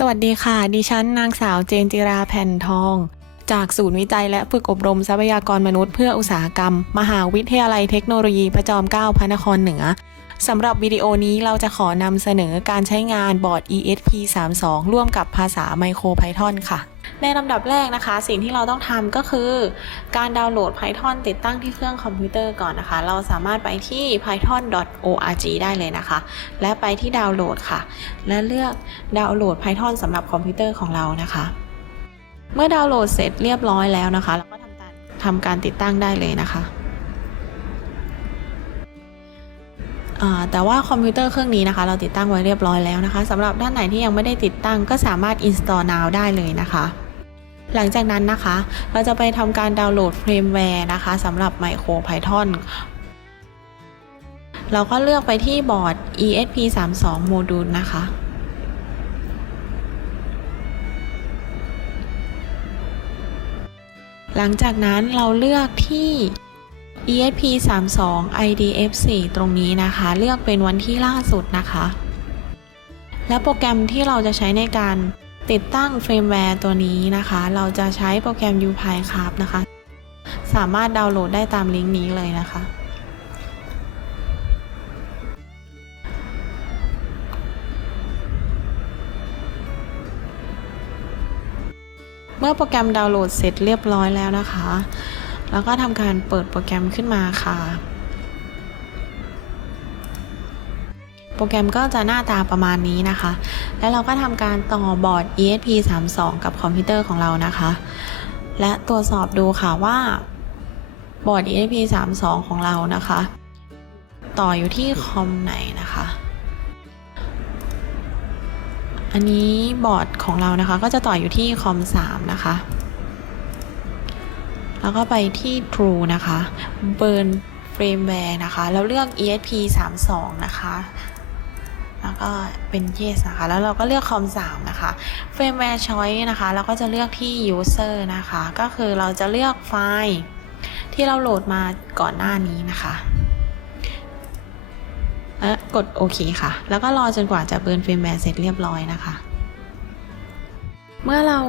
สวัสดีค่ะ ดิฉันนางสาวเจนจิราแผ่นทอง จากศูนย์วิจัยและฝึกอบรมทรัพยากรมนุษย์เพื่ออุตสาหกรรม มหาวิทยาลัยเทคโนโลยีพระจอมเกล้าพระนครเหนือสำหรับวิดีโอนี้เราจะขอนำเสนอการใช้งานบอร์ด ESP32 ร่วมกับภาษา MicroPython ค่ะ ในลำดับแรกนะคะ สิ่งที่เราต้องทำก็คือ การดาวน์โหลด Python ติดตั้งที่เครื่องคอมพิวเตอร์ก่อนนะคะ เราสามารถไปที่ python.org ได้เลยนะคะ และไปที่ดาวน์โหลดค่ะ และเลือกดาวน์โหลด Python สำหรับคอมพิวเตอร์ของเรานะคะ เมื่อดาวน์โหลดเสร็จเรียบร้อยแล้วนะคะ เราก็ทำการทำการติดตั้งได้เลยนะคะ แต่ว่าคอมพิวเตอร์เครื่องนี้นะคะ เราติดตั้งไว้เรียบร้อยแล้วนะคะสำหรับด้านไหนที่ยังไม่ได้ติดตั้งก็สามารถ install now ได้เลยนะคะ หลังจากนั้นนะคะ เราจะไปทำการดาวน์โหลดเฟรมแวร์นะคะสำหรับ MicroPython เราก็เลือกไปที่บอร์ด ESP32 Module นะคะหลังจากนั้นเราเลือกที่ ESP32 IDF4 ตรงนี้นะคะ เลือกเป็นวันที่ล่าสุดนะคะ และโปรแกรมที่เราจะใช้ในการติดตั้งเฟรมแวร์ตัวนี้นะคะ เราจะใช้โปรแกรม UPyCraft นะคะ สามารถดาวน์โหลดได้ตามลิงก์นี้เลยนะคะ เมื่อโปรแกรมดาวน์โหลดเสร็จเรียบร้อยแล้วนะคะ แล้วก็ทำการเปิดโปรแกรมขึ้นมาค่ะ โปรแกรมก็จะหน้าตาประมาณนี้นะคะ แล้วเราก็ทำการต่อบอร์ด ESP32 กับคอมพิวเตอร์ของเรานะคะ และตรวจสอบดูค่ะว่าบอร์ด ESP32 ของเรานะคะ ต่ออยู่ที่คอมไหนนะคะอันนี้บอร์ดของเรานะคะก็จะต่ออยู่ที่คอม3นะคะ แล้วก็ไปที่ True นะคะ Burn Firmware นะคะ แล้วเลือก ESP32 นะคะ แล้วก็เป็น Yes นะคะ แล้วเราก็เลือกคอม3นะคะ Firmware Choice นะคะเราก็จะเลือกที่ User นะคะ ก็คือเราจะเลือกไฟล์ที่เราโหลดมาก่อนหน้านี้นะคะและกดโอเคค่ะ แล้วก็รอจนกว่าจะเบิร์นเฟรมแวร์เสร็จเรียบร้อยนะคะ เมื่อเรา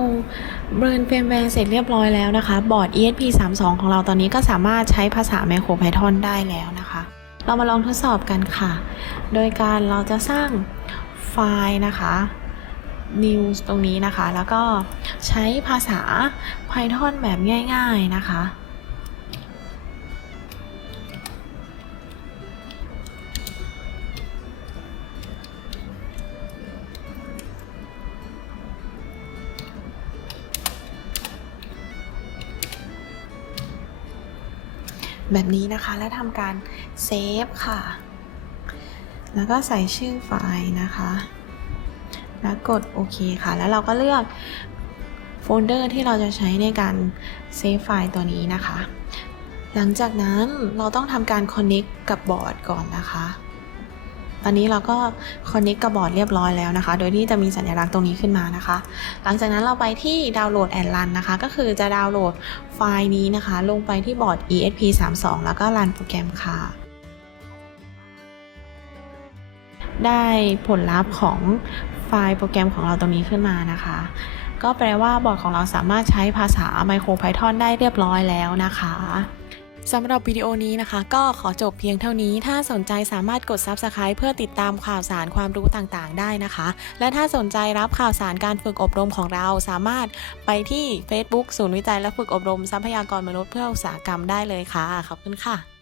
เบิร์นเฟรมแวร์เสร็จเรียบร้อยแล้วนะคะ บอร์ด ESP32 ของเราตอนนี้ก็สามารถใช้ภาษา MicroPython ได้แล้วนะคะ เรามาลองทดสอบกันค่ะ โดยการเราจะสร้างไฟล์นะคะ new ตรงนี้นะคะ แล้วก็ใช้ภาษา Python แบบง่าย ๆนะคะ แบบนี้นะคะ แล้วทำการเซฟค่ะ แล้วก็ใส่ชื่อไฟล์นะคะ แล้วกดโอเคค่ะ แล้วเราก็เลือกโฟลเดอร์ที่เราจะใช้ในการเซฟไฟล์ตัวนี้นะคะ หลังจากนั้นเราต้องทำการคอนเน c t กับบอร์ดก่อนนะคะ ตอนนี้เราก็ Connect กับบอร์ดเรียบร้อยแล้วนะคะ โดยที่จะมีสัญลักษณ์ตรงนี้ขึ้นมานะคะ หลังจากนั้นเราไปที่ดาวน์โหลดแอนด์รันนะคะ ก็คือจะดาวน์โหลดไฟล์นี้นะคะ ลงไปที่บอร์ด ESP32 แล้วก็รันโปรแกรมค่ะ ได้ผลลัพธ์ของไฟล์โปรแกรมของเราตรงนี้ขึ้นมานะคะ ก็แปลว่าบอร์ดของเราสามารถใช้ภาษา MicroPython ได้เรียบร้อยแล้วนะคะ สำหรับวิดีโอนี้นะคะ ก็ขอจบเพียงเท่านี้ ถ้าสนใจสามารถกด Subscribe เพื่อติดตามข่าวสารความรู้ต่างๆ ได้นะคะ และถ้าสนใจรับข่าวสารการฝึกอบรมของเราสามารถไปที่ Facebook ศูนย์วิจัยและฝึกอบรมทรัพยากรมนุษย์เพื่ออุตสาหกรรมได้เลยค่ะ ขอบคุณค่ะ